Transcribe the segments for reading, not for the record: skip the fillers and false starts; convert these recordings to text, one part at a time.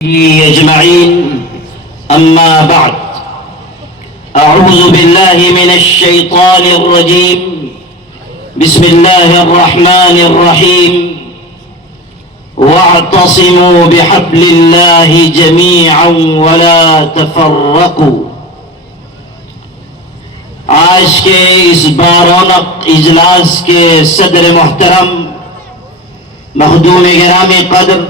أجمعين. أما بعد، أعوذ بالله من الشيطان الرجيم. بسم الله الرحمن الرحيم. واعتصموا بحبل الله جميعا ولا تفرقوا. آج کے اس بارونق اجلاس کے صدر محترم مخدوم گرامی قدر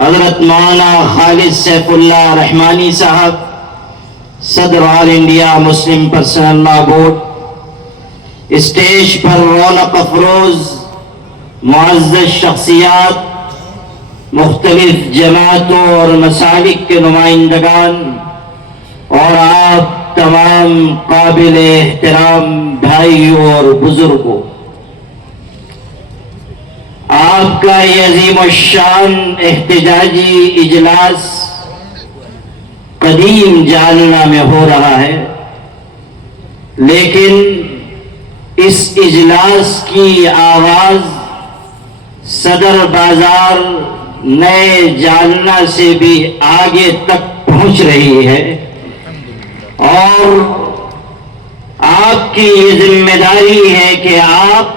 حضرت مولانا خالد سیف اللہ رحمانی صاحب، صدر آل انڈیا مسلم پرسنل لا بورڈ، اسٹیج پر رونق افروز معزز شخصیات، مختلف جماعتوں اور مسالک کے نمائندگان، اور آپ تمام قابل احترام بھائیوں اور بزرگوں، آپ کا یہ عظیم الشان احتجاجی اجلاس قدیم جالنہ میں ہو رہا ہے، لیکن اس اجلاس کی آواز صدر بازار نئے جالنہ سے بھی آگے تک پہنچ رہی ہے، اور آپ کی یہ ذمہ داری ہے کہ آپ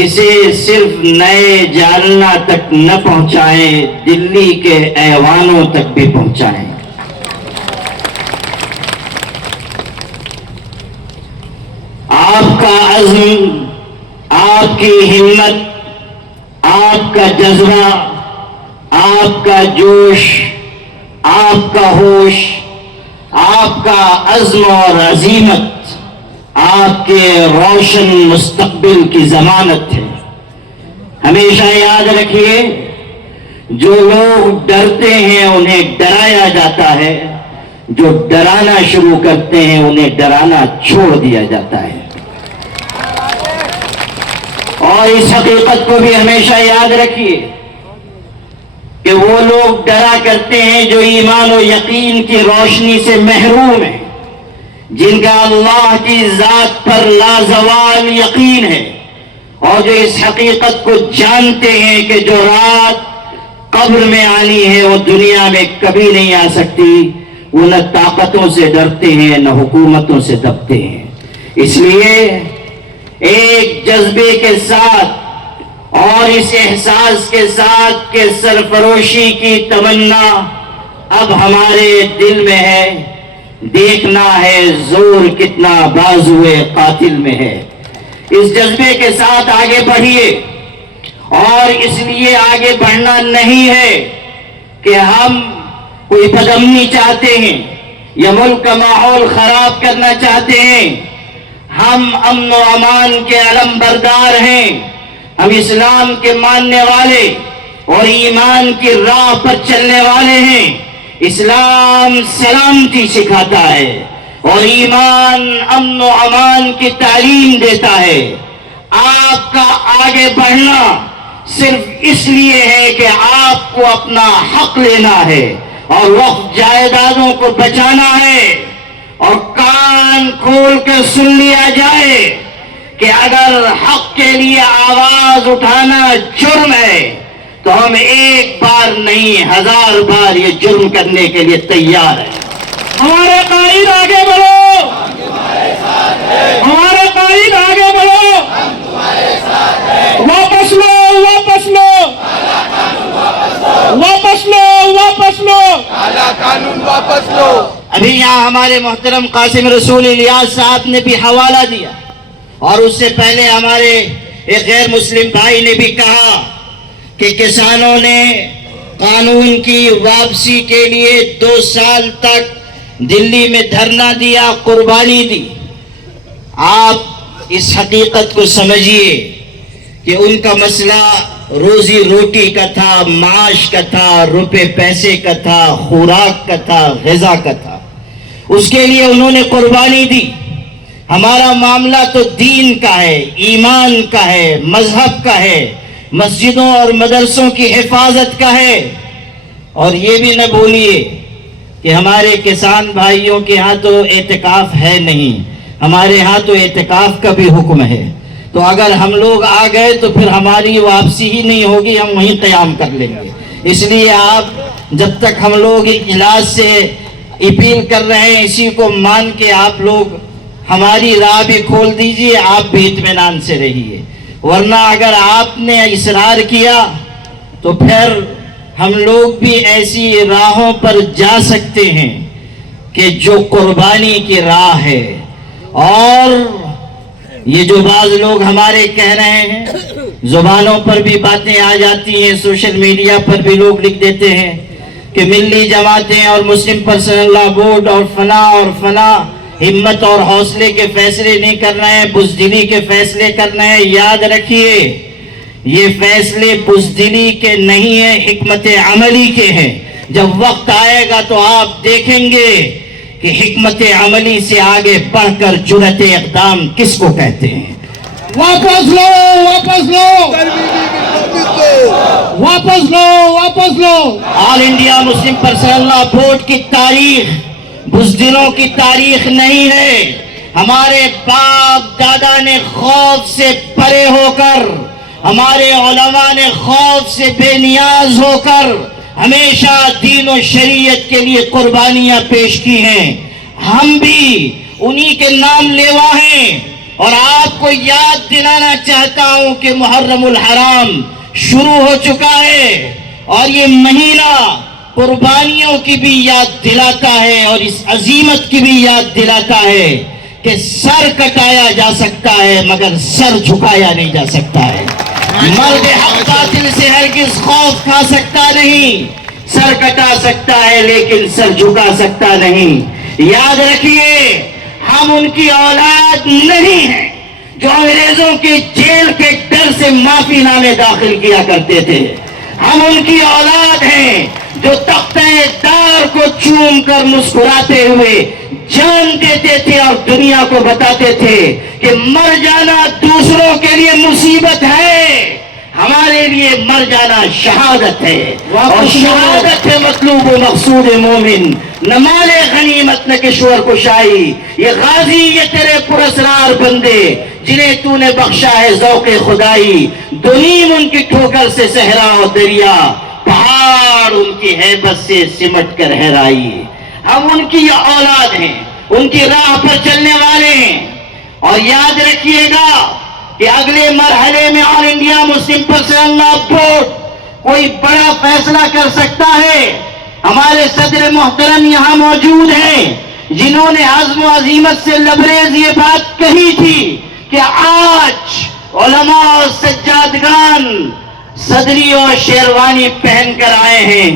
اسے صرف نئے جالنہ تک نہ پہنچائیں، دلی کے ایوانوں تک بھی پہنچائیں۔ آپ کا عزم، آپ کی ہمت، آپ کا جذبہ، آپ کا جوش، آپ کا ہوش، آپ کا عزم اور عزیمت آپ کے روشن مستقبل کی ضمانت ہے۔ ہمیشہ یاد رکھیے، جو لوگ ڈرتے ہیں انہیں ڈرایا جاتا ہے، جو ڈرانا شروع کرتے ہیں انہیں ڈرانا چھوڑ دیا جاتا ہے۔ اور اس حقیقت کو بھی ہمیشہ یاد رکھیے کہ وہ لوگ ڈرا کرتے ہیں جو ایمان و یقین کی روشنی سے محروم ہیں، جن کا اللہ کی ذات پر لازوال یقین ہے، اور جو اس حقیقت کو جانتے ہیں کہ جو رات قبر میں آنی ہے وہ دنیا میں کبھی نہیں آ سکتی، وہ نہ طاقتوں سے ڈرتے ہیں نہ حکومتوں سے دبتے ہیں۔ اس لیے ایک جذبے کے ساتھ اور اس احساس کے ساتھ کہ سرفروشی کی تمنا اب ہمارے دل میں ہے، دیکھنا ہے زور کتنا بازوئے قاتل میں ہے، اس جذبے کے ساتھ آگے بڑھیے۔ اور اس لیے آگے بڑھنا نہیں ہے کہ ہم کوئی بدامنی چاہتے ہیں یا ملک کا ماحول خراب کرنا چاہتے ہیں۔ ہم امن و امان کے علم بردار ہیں، ہم اسلام کے ماننے والے اور ایمان کی راہ پر چلنے والے ہیں۔ اسلام سلامتی سکھاتا ہے اور ایمان امن و امان کی تعلیم دیتا ہے۔ آپ کا آگے بڑھنا صرف اس لیے ہے کہ آپ کو اپنا حق لینا ہے اور وقف جائیدادوں کو بچانا ہے، اور کان کھول کے سن لیا جائے کہ اگر حق کے لیے آواز اٹھانا جرم ہے تو ہم ایک بار نہیں 1000 بار یہ جرم کرنے کے لیے تیار ہیں۔ ہمارے قائد آگے بڑھو، ہمارے قائد آگے بڑھو، واپس لو، واپس لو، واپس لو، واپس لو، کالا قانون واپس لو۔ ابھی یہاں ہمارے محترم قاسم رسول الیاس صاحب نے بھی حوالہ دیا، اور اس سے پہلے ہمارے ایک غیر مسلم بھائی نے بھی کہا کہ کسانوں نے قانون کی واپسی کے لیے 2 سال تک دلی میں دھرنا دیا، قربانی دی۔ آپ اس حقیقت کو سمجھیے کہ ان کا مسئلہ روزی روٹی کا تھا، معاش کا تھا، روپے پیسے کا تھا، خوراک کا تھا، غذا کا تھا، اس کے لیے انہوں نے قربانی دی۔ ہمارا معاملہ تو دین کا ہے، ایمان کا ہے، مذہب کا ہے، مسجدوں اور مدرسوں کی حفاظت کا ہے۔ اور یہ بھی نہ بھولیے کہ ہمارے کسان بھائیوں کے ہاں تو اعتکاف ہے نہیں، ہمارے ہاں تو اعتکاف کا بھی حکم ہے۔ تو اگر ہم لوگ آ گئے تو پھر ہماری واپسی ہی نہیں ہوگی، ہم وہیں قیام کر لیں گے۔ اس لیے آپ جب تک ہم لوگ اجلاس سے اپیل کر رہے ہیں اسی کو مان کے آپ لوگ ہماری راہ بھی کھول دیجئے, آپ بھی اطمینان سے رہیے. ورنہ اگر آپ نے اصرار کیا تو پھر ہم لوگ بھی ایسی راہوں پر جا سکتے ہیں کہ جو قربانی کی راہ ہے. اور یہ جو بعض لوگ ہمارے کہہ رہے ہیں, زبانوں پر بھی باتیں آ جاتی ہیں, سوشل میڈیا پر بھی لوگ لکھ دیتے ہیں کہ ملی جماعتیں اور مسلم پرسنل لا بورڈ اور فنا ہمت اور حوصلے کے فیصلے نہیں کر رہے ہیں, بزدلی کے فیصلے کر رہے ہیں. یاد رکھیے یہ فیصلے بزدلی کے نہیں ہیں, حکمت عملی کے ہیں. جب وقت آئے گا تو آپ دیکھیں گے کہ حکمت عملی سے آگے بڑھ کر جرأت اقدام کس کو کہتے ہیں. واپس لو, واپس لو, واپس لو, واپس لو. آل انڈیا مسلم پرسنل لا بورڈ کی تاریخ بزدلوں کی تاریخ نہیں ہے. ہمارے باپ دادا نے خوف سے پرے ہو کر, ہمارے علماء نے خوف سے بے نیاز ہو کر ہمیشہ دین و شریعت کے لیے قربانیاں پیش کی ہیں. ہم بھی انہی کے نام لیوا ہیں. اور آپ کو یاد دلانا چاہتا ہوں کہ محرم الحرام شروع ہو چکا ہے, اور یہ مہینہ قربانیوں کی بھی یاد دلاتا ہے اور اس عظیمت کی بھی یاد دلاتا ہے کہ سر کٹایا جا سکتا ہے مگر سر جھکایا نہیں جا سکتا ہے. مرد حق باطل سے ہرگز خوف کھا سکتا نہیں, سر کٹا سکتا ہے لیکن سر جھکا سکتا نہیں. یاد رکھیے ہم ان کی اولاد نہیں ہیں جو انگریزوں کے جیل کے ڈر سے معافی نامے داخل کیا کرتے تھے. ہم ان کی اولاد ہیں جو تختہ دار کو چوم کر مسکراتے ہوئے جان دیتے تھے اور دنیا کو بتاتے تھے کہ مر جانا دوسروں کے لیے مصیبت ہے, ہمارے لیے مر جانا شہادت ہے. اور شہادت ہے مطلوب و مقصود مومن, نہ مال غنیمت نہ کشور کشائی. یہ غازی یہ تیرے پراسرار بندے جنہیں تو نے بخشا ہے ذوق خدائی. دنیم ان کی ٹھوکر سے صحرا و دریا, پہاڑ ان کی ہیبت سے سمٹ کر ہرائی. ہم ان کی اولاد ہیں, ان کی راہ پر چلنے والے ہیں. اور یاد رکھیے گا کہ اگلے مرحلے میں آل انڈیا مسلم پرسنل لا بورڈ کوئی بڑا فیصلہ کر سکتا ہے. ہمارے صدر محترم یہاں موجود ہیں جنہوں نے عزم و عزیمت سے لبریز یہ بات کہی تھی کہ آج علماء اور سجادگان صدری اور شیروانی پہن کر آئے ہیں,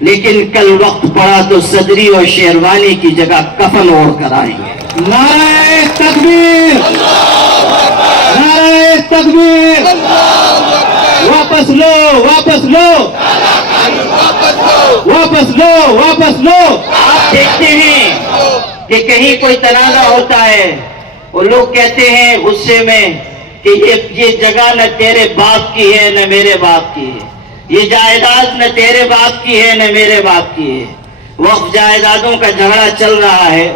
لیکن کل وقت پڑا تو صدری اور شیروانی کی جگہ کفن اوڑھ کر آئیں گے. نعرہ تکبیر, نعرہ تکبیر. واپس لو, واپس لو, واپس لو, واپس لو. آپ دیکھتے ہیں کہ کہیں کوئی تنازع ہوتا ہے, وہ لوگ کہتے ہیں غصے میں کہ یہ جگہ نہ تیرے باپ کی ہے نہ میرے باپ کی ہے, یہ جائیداد نہ تیرے باپ کی ہے نہ میرے باپ کی ہے. وقف جائیدادوں کا جھگڑا چل رہا ہے.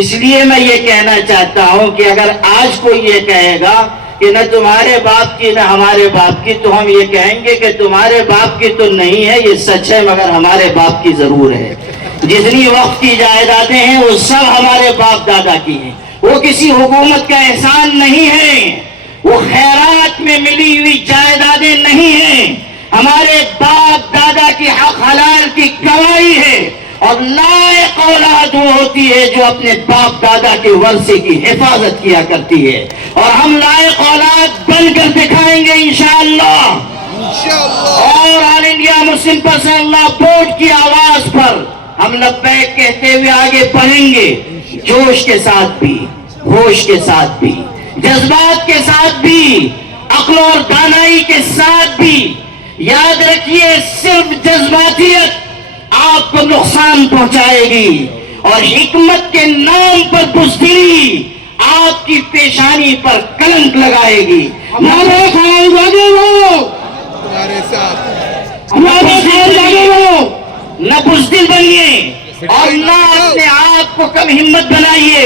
اس لیے میں یہ کہنا چاہتا ہوں کہ اگر آج کوئی یہ کہے گا کہ نہ تمہارے باپ کی نہ ہمارے باپ کی, تو ہم یہ کہیں گے کہ تمہارے باپ کی تو نہیں ہے, یہ سچ ہے, مگر ہمارے باپ کی ضرور ہے. جتنی وقف کی جائیدادیں ہیں وہ سب ہمارے باپ دادا کی ہیں. وہ کسی حکومت کا احسان نہیں ہے, وہ خیرات میں ملی ہوئی جائیدادیں نہیں ہیں, ہمارے باپ دادا کی حق حلال کی کمائی ہے. اور لائق اولاد وہ ہوتی ہے جو اپنے باپ دادا کے ورثے کی حفاظت کیا کرتی ہے, اور ہم لائق اولاد بن کر دکھائیں گے انشاءاللہ. اور آل انڈیا مسلم پرسنل لا بورڈ کی آواز پر ہم لبیک کہتے ہوئے آگے بڑھیں گے, جوش کے ساتھ بھی, ہوش کے ساتھ بھی, جذبات کے ساتھ بھی, عقل اور دانائی کے ساتھ بھی. یاد رکھیے صرف جذباتیت آپ کو نقصان پہنچائے گی, اور حکمت کے نام پر بزدلی آپ کی پیشانی پر کلنک لگائے گی. ہمارے خیال لگے ہو, ہمارے خیال لگے ہو. نہ بزدل بنیے اور نہ اپنے آپ کو کم ہمت بنائیے,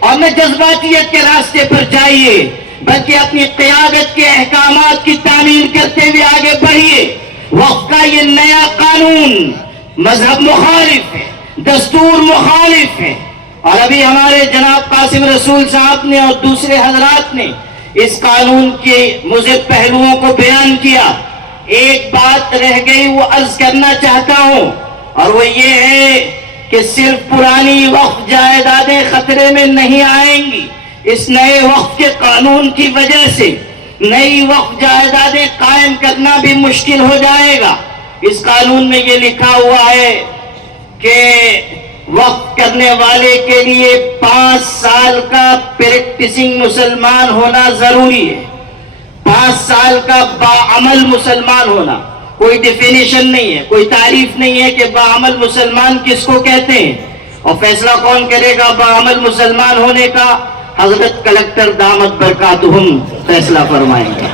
اور نہ جذباتیت کے راستے پر جائیے, بلکہ اپنی قیادت کے احکامات کی تعمیل کرتے ہوئے آگے بڑھیے. وقت کا یہ نیا قانون مذہب مخالف ہے، دستور مخالف ہے. اور ابھی ہمارے جناب قاسم رسول صاحب نے اور دوسرے حضرات نے اس قانون کے مضر پہلوؤں کو بیان کیا. ایک بات رہ گئی وہ عرض کرنا چاہتا ہوں، اور وہ یہ ہے کہ صرف پرانی وقف جائیدادیں خطرے میں نہیں آئیں گی. اس نئے وقف کے قانون کی وجہ سے نئی وقف جائیدادیں قائم کرنا بھی مشکل ہو جائے گا. اس قانون میں یہ لکھا ہوا ہے کہ وقف کرنے والے کے لیے 5 سال کا پریکٹسنگ مسلمان ہونا ضروری ہے. 5 سال کا باعمل مسلمان ہونا. کوئی ڈیفینیشن نہیں ہے، کوئی تعریف نہیں ہے کہ باعمل مسلمان کس کو کہتے ہیں. اور فیصلہ کون کرے گا باعمل مسلمان ہونے کا؟ حضرت کلکٹر دامت برکاتہم فیصلہ فرمائیں گے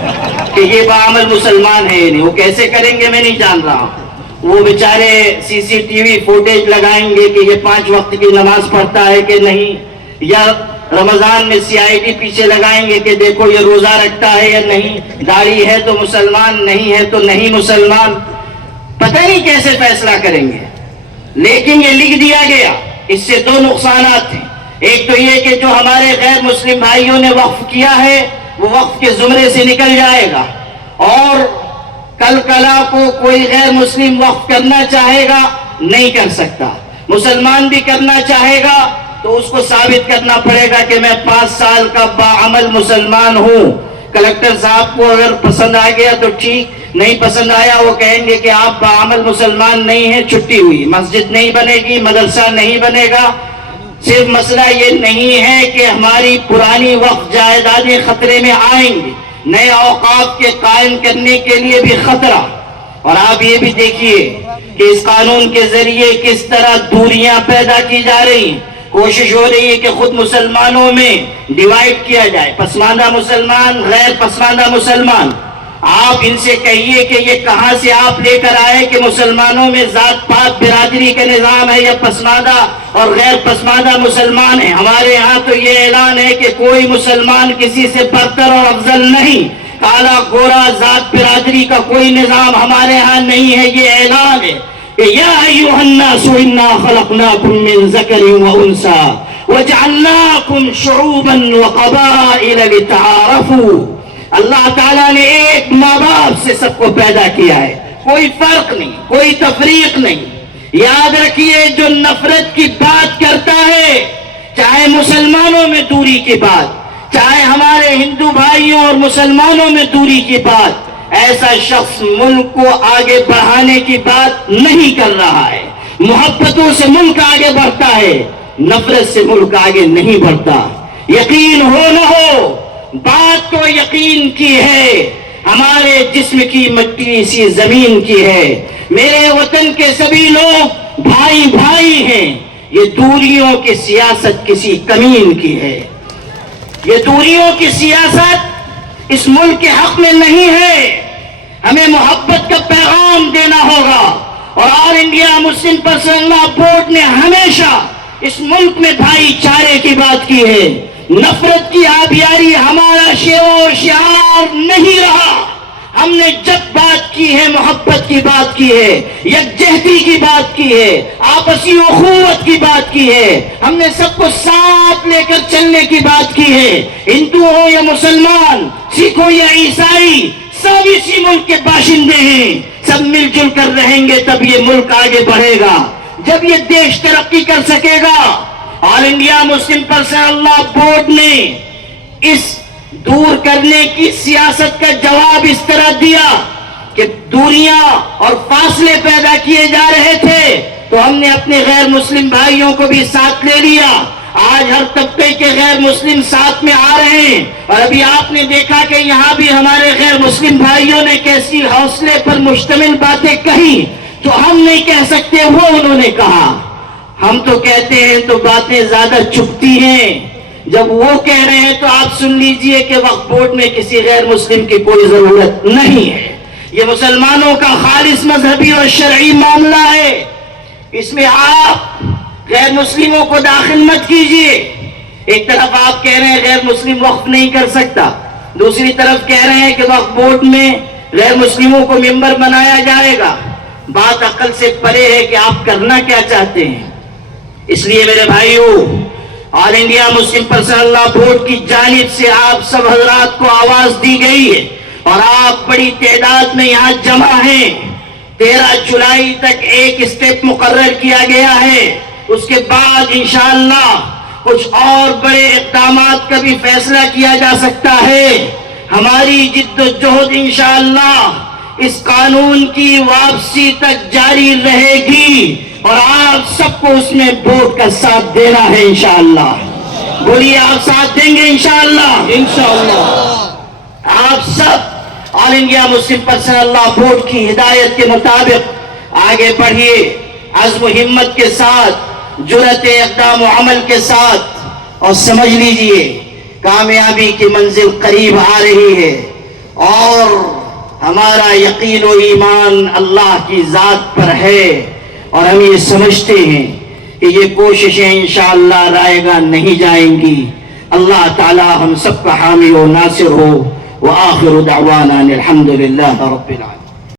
کہ یہ باعمل مسلمان ہے یا نہیں. وہ کیسے کریں گے میں نہیں جان رہا ہوں. وہ بیچارے سی سی ٹی وی فوٹیج لگائیں گے کہ یہ 5 وقت کی نماز پڑھتا ہے کہ نہیں، یا رمضان میں سی آئی ڈی پیچھے لگائیں گے کہ دیکھو یہ روزہ رکھتا ہے یا نہیں، داڑھی ہے تو مسلمان، نہیں ہے تو نہیں مسلمان. پتہ نہیں کیسے فیصلہ کریں گے. لیکن یہ لکھ دیا گیا. اس سے 2 نقصانات ہیں. ایک تو یہ کہ جو ہمارے غیر مسلم بھائیوں نے وقف کیا ہے وہ وقف کے زمرے سے نکل جائے گا، اور کل کلا کو کوئی غیر مسلم وقف کرنا چاہے گا نہیں کر سکتا. مسلمان بھی کرنا چاہے گا تو اس کو ثابت کرنا پڑے گا کہ میں 5 سال کا باعمل مسلمان ہوں. کلکٹر صاحب کو اگر پسند آ گیا تو ٹھیک، نہیں پسند آیا وہ کہیں گے کہ آپ باعمل مسلمان نہیں ہیں، چھٹی ہوئی. مسجد نہیں بنے گی، مدرسہ نہیں بنے گا. صرف مسئلہ یہ نہیں ہے کہ ہماری پرانی وقف جائیدادیں خطرے میں آئیں گی، نئے اوقاف کے قائم کرنے کے لیے بھی خطرہ. اور آپ یہ بھی دیکھیے کہ اس قانون کے ذریعے کس طرح دوریاں پیدا کی جا رہی ہیں. کوشش ہو رہی ہے کہ خود مسلمانوں میں ڈیوائیڈ کیا جائے، پسماندہ مسلمان، غیر پسماندہ مسلمان. آپ ان سے کہیے کہ یہ کہاں سے آپ لے کر آئے کہ مسلمانوں میں ذات پات برادری کا نظام ہے یا پسماندہ اور غیر پسماندہ مسلمان ہیں. ہمارے ہاں تو یہ اعلان ہے کہ کوئی مسلمان کسی سے برتر اور افضل نہیں. کالا گورا ذات برادری کا کوئی نظام ہمارے ہاں نہیں ہے. یہ اعلان ہے کہ یا ایھا الناس انا خلقناکم من ذکر و انثی وجعلناکم شعوبا وقبائل لتعارفوا. اللہ تعالیٰ نے ایک ماں باپ سے سب کو پیدا کیا ہے، کوئی فرق نہیں، کوئی تفریق نہیں. یاد رکھیے جو نفرت کی بات کرتا ہے، چاہے مسلمانوں میں دوری کی بات، چاہے ہمارے ہندو بھائیوں اور مسلمانوں میں دوری کی بات، ایسا شخص ملک کو آگے بڑھانے کی بات نہیں کر رہا ہے. محبتوں سے ملک آگے بڑھتا ہے، نفرت سے ملک آگے نہیں بڑھتا. یقین ہو نہ ہو، بات تو یقین کی ہے. ہمارے جسم کی مٹی اسی زمین کی ہے. میرے وطن کے سبھی لوگ بھائی بھائی ہیں. یہ دوریوں کی سیاست کسی کمین کی ہے. یہ دوریوں کی سیاست اس ملک کے حق میں نہیں ہے. ہمیں محبت کا پیغام دینا ہوگا. اور آل انڈیا مسلم پرسنل لا بورڈ نے ہمیشہ اس ملک میں بھائی چارے کی بات کی ہے. نفرت کی آبیاری ہمارا شعار نہیں رہا. ہم نے جب بات کی ہے محبت کی بات کی ہے، یکجہتی کی بات کی ہے، آپسی اخوت کی بات کی ہے. ہم نے سب کو ساتھ لے کر چلنے کی بات کی ہے. ہندو ہو یا مسلمان، سکھ ہو یا عیسائی، سب اسی ملک کے باشندے ہیں. سب مل جل کر رہیں گے تب یہ ملک آگے بڑھے گا، جب یہ دیش ترقی کر سکے گا. آل انڈیا مسلم پرسنل لا بورڈ نے اس دور کرنے کی سیاست کا جواب اس طرح دیا کہ دوریاں اور فاصلے پیدا کیے جا رہے تھے تو ہم نے اپنے غیر مسلم بھائیوں کو بھی ساتھ لے لیا. آج ہر طبقے کے غیر مسلم ساتھ میں آ رہے ہیں. اور ابھی آپ نے دیکھا کہ یہاں بھی ہمارے غیر مسلم بھائیوں نے کیسی حوصلے پر مشتمل باتیں کہی جو ہم نہیں کہہ سکتے وہ انہوں نے کہا. ہم تو کہتے ہیں تو باتیں زیادہ چھپتی ہیں، جب وہ کہہ رہے ہیں تو آپ سن لیجئے کہ وقف بورڈ میں کسی غیر مسلم کی کوئی ضرورت نہیں ہے. یہ مسلمانوں کا خالص مذہبی اور شرعی معاملہ ہے. اس میں آپ غیر مسلموں کو داخل مت کیجئے. ایک طرف آپ کہہ رہے ہیں غیر مسلم وقف نہیں کر سکتا، دوسری طرف کہہ رہے ہیں کہ وقف بورڈ میں غیر مسلموں کو ممبر بنایا جائے گا. بات عقل سے پرے ہے کہ آپ کرنا کیا چاہتے ہیں. اس لیے میرے بھائیوں، آل انڈیا مسلم پرسنل لا بورڈ کی جانب سے آپ سب حضرات کو آواز دی گئی ہے اور آپ بڑی تعداد میں یہاں جمع ہیں. 13 جولائی تک ایک اسٹیپ مقرر کیا گیا ہے. اس کے بعد انشاءاللہ کچھ اور بڑے اقدامات کا بھی فیصلہ کیا جا سکتا ہے. ہماری جد و جہد انشاءاللہ اس قانون کی واپسی تک جاری رہے گی اور آپ سب کو اس میں ووٹ کا ساتھ دینا ہے انشاءاللہ. بولیے آپ ساتھ دیں گے انشاءاللہ؟ انشاءاللہ. آپ سب آل انڈیا مسلم پرسنل لا بورڈ کی ہدایت کے مطابق آگے بڑھیے، عزم و ہمت کے ساتھ، جرأت اقدام و عمل کے ساتھ، اور سمجھ لیجئے کامیابی کی منزل قریب آ رہی ہے. اور ہمارا یقین و ایمان اللہ کی ذات پر ہے اور ہم یہ سمجھتے ہیں کہ یہ کوششیں انشاءاللہ رائے گاہ نہیں جائیں گی. اللہ تعالی ہم سب کا حامی و ناصر ہو. وآخر دعوانا الحمد للہ رب العالمین.